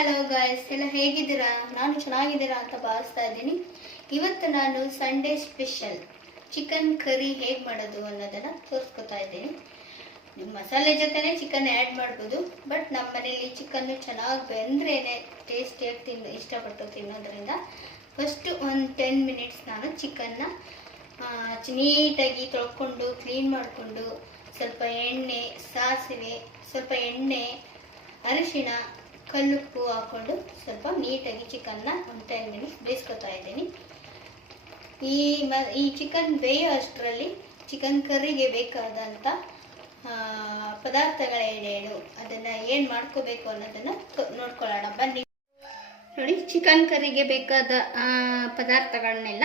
Hello guys, ಎಲ್ಲ ಹೇಗಿದ್ದೀರಾ? ನಾನು ಚೆನ್ನಾಗಿದ್ದೀರಾ ಅಂತ ಭಾವಿಸ್ತಾ ಇದ್ದೀನಿ. ಇವತ್ತು ನಾನು ಸಂಡೇ ಸ್ಪೆಷಲ್ ಚಿಕನ್ ಕರಿ ಹೇಗೆ ಮಾಡೋದು ಅನ್ನೋದನ್ನು ತೋರಿಸ್ಕೊತಾ ಇದ್ದೀನಿ. ಮಸಾಲೆ ಜೊತೆನೇ ಚಿಕನ್ ಆ್ಯಡ್ ಮಾಡ್ಬೋದು, ಬಟ್ ನಮ್ಮ ಮನೇಲಿ ಚಿಕನ್ನು ಚೆನ್ನಾಗಿ ಬೆಂದ್ರೇ ಟೇಸ್ಟಿಯಾಗಿ ಇಷ್ಟಪಟ್ಟು ತಿನ್ನೋದ್ರಿಂದ ಫಸ್ಟು ಒಂದು 10 ಮಿನಿಟ್ಸ್ ನಾನು ಚಿಕನ್ನ ನೀಟಾಗಿ ತೊಳ್ಕೊಂಡು ಕ್ಲೀನ್ ಮಾಡಿಕೊಂಡು ಸ್ವಲ್ಪ ಎಣ್ಣೆ, ಸಾಸಿವೆ, ಸ್ವಲ್ಪ ಎಣ್ಣೆ, ಅರಿಶಿಣ, ಕಲ್ಲುಪ್ಪು ಹಾಕ್ಕೊಂಡು ಸ್ವಲ್ಪ ನೀಟಾಗಿ ಚಿಕನ್ನ ಒಂದು 10 ಮಿನಿಟ್ಸ್ ಬೇಯಿಸ್ಕೊತಾ ಇದ್ದೀನಿ. ಈ ಚಿಕನ್ ಬೇಯೋ ಅಷ್ಟರಲ್ಲಿ ಚಿಕನ್ ಕರಿಗೆ ಬೇಕಾದಂಥ ಪದಾರ್ಥಗಳೇನೇನು, ಅದನ್ನು ಏನು ಮಾಡ್ಕೋಬೇಕು ಅನ್ನೋದನ್ನು ನೋಡ್ಕೊಳ್ಳೋಣ ಬನ್ನಿ. ನೋಡಿ, ಚಿಕನ್ ಕರಿಗೆ ಬೇಕಾದ ಪದಾರ್ಥಗಳನ್ನೆಲ್ಲ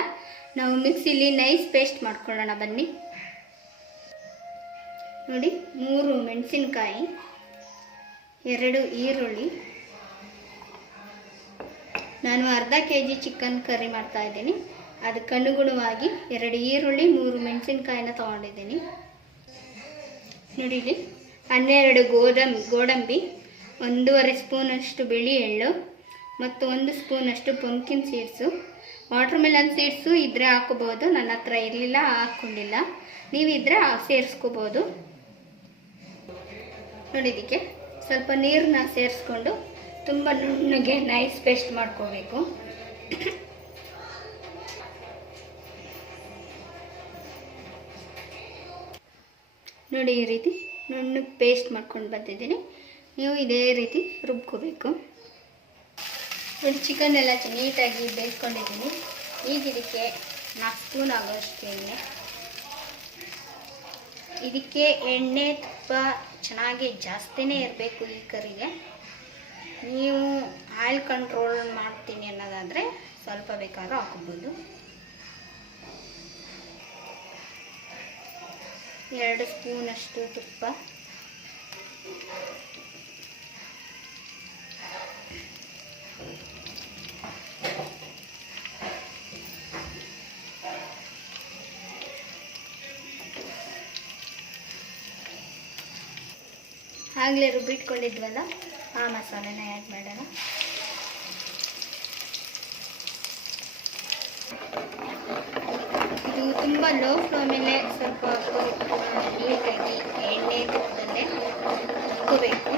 ನಾವು ಮಿಕ್ಸಿಲಿ ನೈಸ್ ಪೇಸ್ಟ್ ಮಾಡ್ಕೊಳ್ಳೋಣ ಬನ್ನಿ. ನೋಡಿ, 3 ಮೆಣಸಿನ್ಕಾಯಿ, 2 ಈರುಳ್ಳಿ. ನಾನು ಅರ್ಧ kg ಚಿಕನ್ ಕರಿ ಮಾಡ್ತಾ ಇದ್ದೀನಿ. ಅದಕ್ಕೆ ಅನುಗುಣವಾಗಿ 2 ಈರುಳ್ಳಿ, 3 ಮೆಣಸಿನ್ಕಾಯಿನ ತೊಗೊಂಡಿದ್ದೀನಿ. ನೋಡಿ, ಇಲ್ಲಿ 12 ಗೋಡಂಬಿ, 1.5 ಸ್ಪೂನಷ್ಟು ಬಿಳಿ ಎಳ್ಳು ಮತ್ತು 1 ಸ್ಪೂನಷ್ಟು pumpkin seeds. Water melon seeds ಇದ್ದರೆ ಹಾಕೋಬೋದು, ನನ್ನ ಹತ್ರ ಇರಲಿಲ್ಲ, ಹಾಕ್ಕೊಂಡಿಲ್ಲ. ನೀವಿದ್ರೆ ಸೇರಿಸ್ಕೋಬೋದು. ನೋಡಿ, ಇದಕ್ಕೆ ಸ್ವಲ್ಪ ನೀರನ್ನ ಸೇರಿಸ್ಕೊಂಡು ತುಂಬ ನುಣ್ಣಗೆ ನೈಸ್ ಪೇಸ್ಟ್ ಮಾಡ್ಕೋಬೇಕು. ನೋಡಿ, ಈ ರೀತಿ ನುಣ್ಣಗೆ ಪೇಸ್ಟ್ ಮಾಡ್ಕೊಂಡು ಬಂದಿದ್ದೀನಿ. ನೀವು ಇದೇ ರೀತಿ ರುಬ್ಕೋಬೇಕು. ನೋಡಿ, ಚಿಕನ್ ಎಲ್ಲ ನೀಟಾಗಿ ಬೇಯಿಸ್ಕೊಂಡಿದ್ದೀನಿ. ಈಗ ಇದಕ್ಕೆ 4 ಸ್ಪೂನ್ ಆಗೋಷ್ಟು ಎಣ್ಣೆ. ಇದಕ್ಕೆ ಎಣ್ಣೆ ತುಪ್ಪ ಚೆನ್ನಾಗಿ ಜಾಸ್ತಿನೇ ಇರಬೇಕು ಈ ಕರಿಗೆ. ನೀವು ಆಯಿಲ್ ಕಂಟ್ರೋಲ್ ಮಾಡ್ತೀನಿ ಅನ್ನೋದಾದರೆ ಸ್ವಲ್ಪ ಬೇಕಾದ್ರೂ ಹಾಕೋಬೋದು. 2 ಸ್ಪೂನಷ್ಟು ತುಪ್ಪ, ಆಗಲೇ ರುಬ್ಬಿಟ್ಕೊಂಡಿದ್ವಲ್ಲ ಆ ಮಸಾಲೆನ ಆ್ಯಡ್ ಮಾಡೋಣ. ಇದು ತುಂಬ ಲೋ ಫ್ಲೇಮಲ್ಲೇ ಸ್ವಲ್ಪ ನೀಟಾಗಿ ಎಣ್ಣೆ ತುಪ್ಪದಲ್ಲೇ ಹಾಕೋಬೇಕು.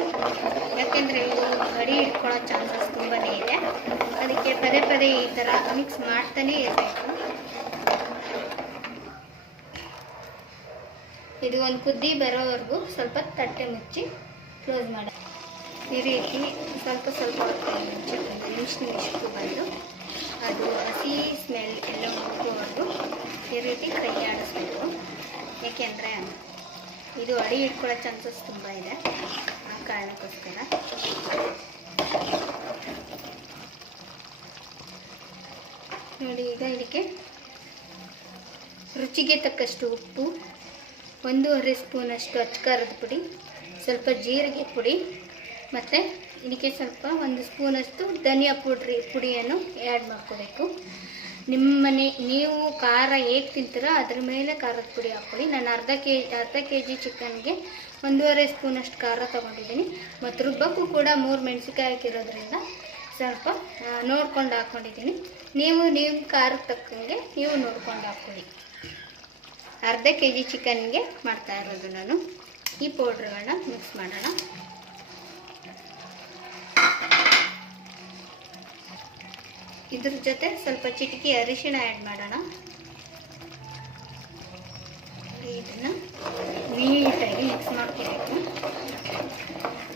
ಯಾಕೆಂದರೆ ಇದು ಗಡಿ ಇಟ್ಕೊಳ್ಳೋ ಚಾನ್ಸಸ್ ತುಂಬಾ ಇದೆ. ಅದಕ್ಕೆ ಪದೇ ಪದೇ ಈ ಥರ ಮಿಕ್ಸ್ ಮಾಡ್ತಾನೇ ಇರಬೇಕು. ಇದು ಒಂದು ಕುದಿ ಬರೋವರೆಗೂ ಸ್ವಲ್ಪ ತಟ್ಟೆ ಮುಚ್ಚಿ ಕ್ಲೋಸ್ ಮಾಡಿ. ಈ ರೀತಿ ಸ್ವಲ್ಪ ನಿಮಿಷಕ್ಕೂ ಬಂದು ಅದು ಹಸಿ ಸ್ಮೆಲ್ ಎಲ್ಲ ಹೋಗೋವರೆಗೂ ಈ ರೀತಿ ಕೈ ಆಡಿಸ್ಬೇಕು. ಏಕೆಂದರೆ ಇದು ಅಡಿ ಇಟ್ಕೊಳ್ಳೋ ಚಾನ್ಸಸ್ ತುಂಬ ಇದೆ, ಆ ಕಾರಣಕ್ಕೋಸ್ಕರ. ನೋಡಿ, ಈಗ ಇದಕ್ಕೆ ರುಚಿಗೆ ತಕ್ಕಷ್ಟು ಉಪ್ಪು, 1.5 ಸ್ಪೂನಷ್ಟು ಅಚ್ಚಕಾರದ ಪುಡಿ, ಸ್ವಲ್ಪ ಜೀರಿಗೆ ಪುಡಿ ಮತ್ತು ಇದಕ್ಕೆ ಸ್ವಲ್ಪ 1 ಸ್ಪೂನಷ್ಟು ಧನಿಯಾ ಪುಡಿಯನ್ನು ಆ್ಯಡ್ ಮಾಡ್ಕೋಬೇಕು. ನೀವು ಖಾರ ಹೇಗೆ ತಿಂತೀರೋ ಅದ್ರ ಮೇಲೆ ಖಾರದ ಪುಡಿ ಹಾಕ್ಕೊಳ್ಳಿ. ನಾನು ಅರ್ಧ ಕೆ ಜಿ ಚಿಕನ್ಗೆ 1.5 ಸ್ಪೂನಷ್ಟು ಖಾರ ತೊಗೊಂಡಿದ್ದೀನಿ. ಮತ್ತು ರುಬ್ಬಕ್ಕೂ ಕೂಡ 3 ಮೆಣಸಿನ್ಕಾಯಿ ಹಾಕಿರೋದ್ರಿಂದ ಸ್ವಲ್ಪ ನೋಡ್ಕೊಂಡು ಹಾಕ್ಕೊಂಡಿದ್ದೀನಿ. ನೀವು ಖಾರಕ್ಕೆ ತಕ್ಕಂಗೆ ನೀವು ನೋಡ್ಕೊಂಡು ಹಾಕ್ಕೊಳ್ಳಿ. ಅರ್ಧ ಕೆ ಜಿ ಚಿಕನ್ಗೆ ಮಾಡ್ತಾ ಇರೋದು ನಾನು. ಈ ಪೌಡ್ರ್ಗಳನ್ನ ಮಿಕ್ಸ್ ಮಾಡೋಣ. ಇದ್ರ ಜೊತೆ ಸ್ವಲ್ಪ ಚಿಟಿಕೆ ಅರಿಶಿಣ ಆ್ಯಡ್ ಮಾಡೋಣ. ಇದನ್ನು ನೀಟಾಗಿ ಮಿಕ್ಸ್ ಮಾಡ್ಕೋಬೇಕು.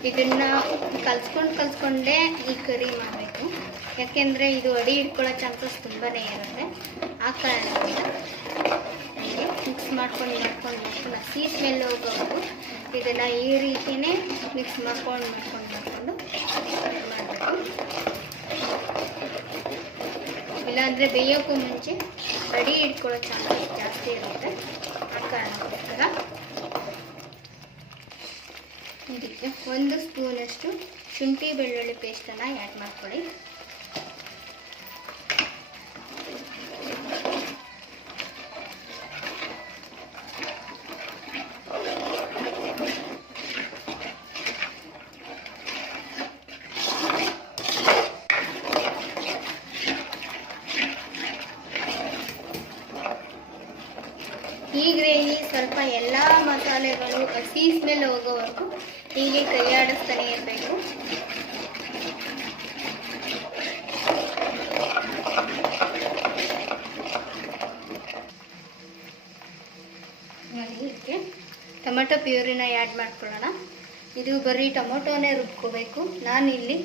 ಇದನ್ನು ಕಲ್ಸ್ಕೊಂಡೇ ಈ ಕರಿ ಮಾಡಬೇಕು. ಯಾಕೆಂದರೆ ಇದು ಅಡಿ ಇಟ್ಕೊಳ್ಳೋ ಚಾನ್ಸಸ್ ತುಂಬಾ ಇರುತ್ತೆ. ಆ ಕಾರಣದಿಂದ ಮಿಕ್ಸ್ ಮಾಡ್ಕೊಂಡು ಹಸಿ ಸ್ಮೆಲ್ ಹೋಗೋದು ಇದನ್ನು ಈ ರೀತಿಯೇ ಮಿಕ್ಸ್ ಮಾಡ್ಕೊಂಡು ಮಾಡಬೇಕು. ಇಲ್ಲಾಂದರೆ ಬೇಯೋಕ್ಕೂ ಮುಂಚೆ ಅಡಿ ಇಟ್ಕೊಳ್ಳೋ ಚಾನ್ಸಸ್ ಜಾಸ್ತಿ ಇರುತ್ತೆ. ಆ ಕಾರಣಕ್ಕೋಸ್ಕರ ಇದಕ್ಕೆ 1 ಸ್ಪೂನಷ್ಟು ಶುಂಠಿ ಬೆಳ್ಳುಳ್ಳಿ ಪೇಸ್ಟನ್ನು ಆ್ಯಡ್ ಮಾಡ್ಕೊಳ್ಳಿ. ಮಸಾಲೆಗಳು ಹಸಿ ಸ್ಮೆಲ್ ಹೋಗೋವರೆಗೂ ಹೀಗೆ ಕೈಯಾಡಿಸ್ತಾನೆ ಇರಬೇಕು. ಇದಕ್ಕೆ ಟೊಮೆಟೊ ಪ್ಯೂರಿನ ಆ್ಯಡ್ ಮಾಡ್ಕೊಳ್ಳೋಣ. ಇದು ಬರೀ ಟೊಮೊಟೊನೇ ರುಬ್ಕೋಬೇಕು. ನಾನಿಲ್ಲಿ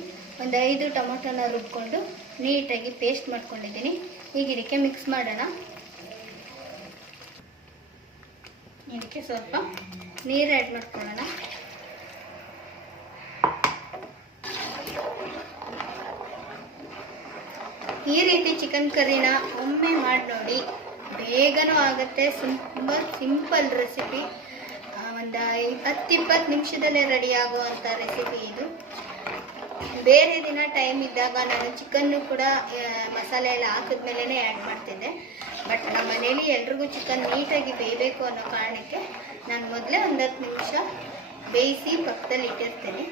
ಒಂದು 5 ಟೊಮೊಟೊನ ರುಬ್ಕೊಂಡು ನೀಟಾಗಿ ಪೇಸ್ಟ್ ಮಾಡ್ಕೊಂಡಿದ್ದೀನಿ. ಈಗ ಇದಕ್ಕೆ ಮಿಕ್ಸ್ ಮಾಡೋಣ. ಇದಕ್ಕೆ ಸ್ವಲ್ಪ ನೀರು ಆ್ಯಡ್ ಮಾಡ್ಕೊಳ್ಳೋಣ. ಈ ರೀತಿ ಚಿಕನ್ ಕರಿನ ಒಮ್ಮೆ ಮಾಡಿ ನೋಡಿ, ಬೇಗನೂ ಆಗುತ್ತೆ. ತುಂಬ ಸಿಂಪಲ್ ರೆಸಿಪಿ, ಒಂದು 10-20 ನಿಮಿಷದಲ್ಲೇ ರೆಡಿ ಆಗುವಂಥ ರೆಸಿಪಿ ಇದು. ಬೇರೆ ದಿನ ಟೈಮ್ ಇದ್ದಾಗ ನಾನು ಚಿಕನ್ನು ಕೂಡ ಮಸಾಲೆ ಎಲ್ಲ ಹಾಕಿದ್ಮೇಲೆ ಆ್ಯಡ್ ಮಾಡ್ತಿದ್ದೆ. ಬಟ್ ನಮ್ಮ ಮನೇಲಿ ಎಲ್ರಿಗೂ ಚಿಕನ್ ನೀಟಾಗಿ ಬೇಯಬೇಕು ಅನ್ನೋ ಕಾರಣಕ್ಕೆ ನಾನು ಮೊದಲೇ ಒಂದು 10 ನಿಮಿಷ ಬೇಯಿಸಿ ಪಕ್ಕದಲ್ಲಿ ಇಟ್ಟಿರ್ತೇನೆ.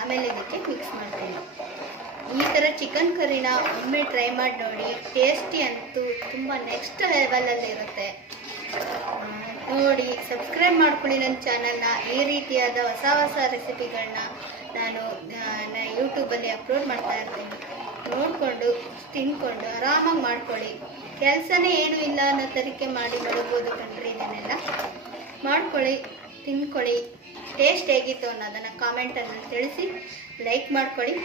ಆಮೇಲೆ ಇದಕ್ಕೆ ಮಿಕ್ಸ್ ಮಾಡ್ತೀನಿ. ಈ ಥರ ಚಿಕನ್ ಕರಿನ ಒಮ್ಮೆ ಟ್ರೈ ಮಾಡಿ ನೋಡಿ. ಟೇಸ್ಟಿ ಅಂತೂ ತುಂಬ ನೆಕ್ಸ್ಟ್ ಲೆವೆಲಲ್ಲಿ ಇರುತ್ತೆ. ನೋಡಿ, ಸಬ್ಸ್ಕ್ರೈಬ್ ಮಾಡ್ಕೊಳ್ಳಿ ನನ್ನ ಚಾನಲ್ನ. ಈ ರೀತಿಯಾದ ಹೊಸ ರೆಸಿಪಿಗಳನ್ನ ನಾನು ಯೂಟ್ಯೂಬಲ್ಲಿ ಅಪ್ಲೋಡ್ ಮಾಡ್ತಾ ಇರ್ತೀನಿ. ನೋಡಿಕೊಂಡು ತಿಂದ್ಕೊಂಡು ಆರಾಮಾಗಿ ಮಾಡ್ಕೊಳ್ಳಿ. ಕೆಲಸನೇ ಏನೂ ಇಲ್ಲ ಅನ್ನೋ ತರಿಕೆ ಮಾಡಿ ಮಡಗ್ಬೋದು ಕಣ್ರಿ. ಇದನ್ನೆಲ್ಲ ಮಾಡ್ಕೊಳ್ಳಿ, ತಿಂದ್ಕೊಳ್ಳಿ. ಟೇಸ್ಟ್ ಹೇಗಿತ್ತು ಅನ್ನೋದನ್ನು ಕಾಮೆಂಟನ್ನು ತಿಳಿಸಿ, ಲೈಕ್ ಮಾಡ್ಕೊಳ್ಳಿ.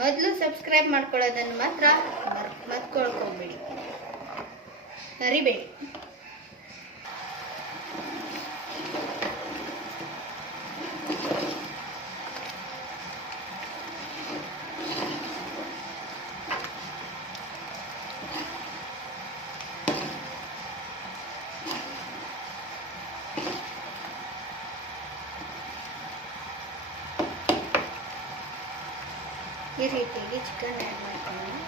ಮೊದಲು ಸಬ್ಸ್ಕ್ರೈಬ್ ಮಾಡ್ಕೊಳ್ಳೋದನ್ನು ಮಾತ್ರ ಮರ್ತ್ಕೊಳ್ಕೋಬೇಡಿ, ಮರಿಬೇಡಿ. ಈ ರೀತಿಯಾಗಿ ಚಿಕನ್ ಆ್ಯಡ್ ಮಾಡ್ಕೊಳ್ಳೋಣ.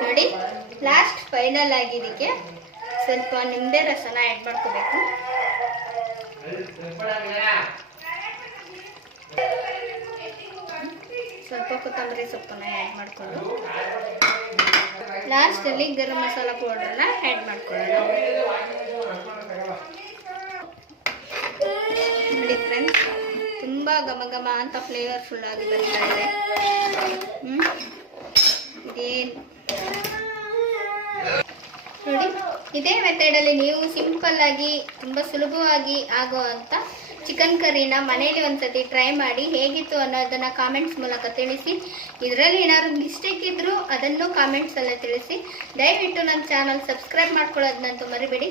ನೋಡಿ, ಲಾಸ್ಟ್ ಫೈನಲ್ ಆಗಿ ಇದಕ್ಕೆ ಸ್ವಲ್ಪ ನಿಂಬೆ ರಸನ ಆ್ಯಡ್ ಮಾಡ್ಕೋಬೇಕು. ಸ್ವಲ್ಪ ಕೊತ್ತಂಬರಿ ಸೊಪ್ಪನ್ನ ಆ್ಯಡ್ ಮಾಡಿಕೊಂಡು ಲಾಸ್ಟಲ್ಲಿ ಗರಂ ಮಸಾಲ ಪೌಡರ್ನ ಆ್ಯಡ್ ಮಾಡ್ಕೊಳ್ಳೋಣ. ನೋಡಿ ಫ್ರೆಂಡ್ಸ್, ತುಂಬ ಘಮ ಅಂತ ಫ್ಲೇವರ್ಫುಲ್ ಆಗಿ ಬರ್ತಾ ಇದೆ. ನೋಡಿ, ಇದೇ ಮೆಥಡಲ್ಲಿ ನೀವು ಸಿಂಪಲ್ ಆಗಿ ತುಂಬ ಸುಲಭವಾಗಿ ಆಗುವಂಥ ಚಿಕನ್ ಕರಿನ ಮನೇಲಿ ಒಂದ್ಸತಿ ಟ್ರೈ ಮಾಡಿ ಹೇಗಿತ್ತು ಅನ್ನೋದನ್ನು ಕಾಮೆಂಟ್ಸ್ ಮೂಲಕ ತಿಳಿಸಿ. ಇದರಲ್ಲಿ ಏನಾದ್ರು ಮಿಸ್ಟೇಕ್ ಇದ್ದರೂ ಅದನ್ನು ಕಾಮೆಂಟ್ಸಲ್ಲೇ ತಿಳಿಸಿ. ದಯವಿಟ್ಟು ನನ್ನ ಚಾನಲ್ ಸಬ್ಸ್ಕ್ರೈಬ್ ಮಾಡ್ಕೊಳ್ಳೋದನ್ನಂತೂ ಮರಿಬೇಡಿ.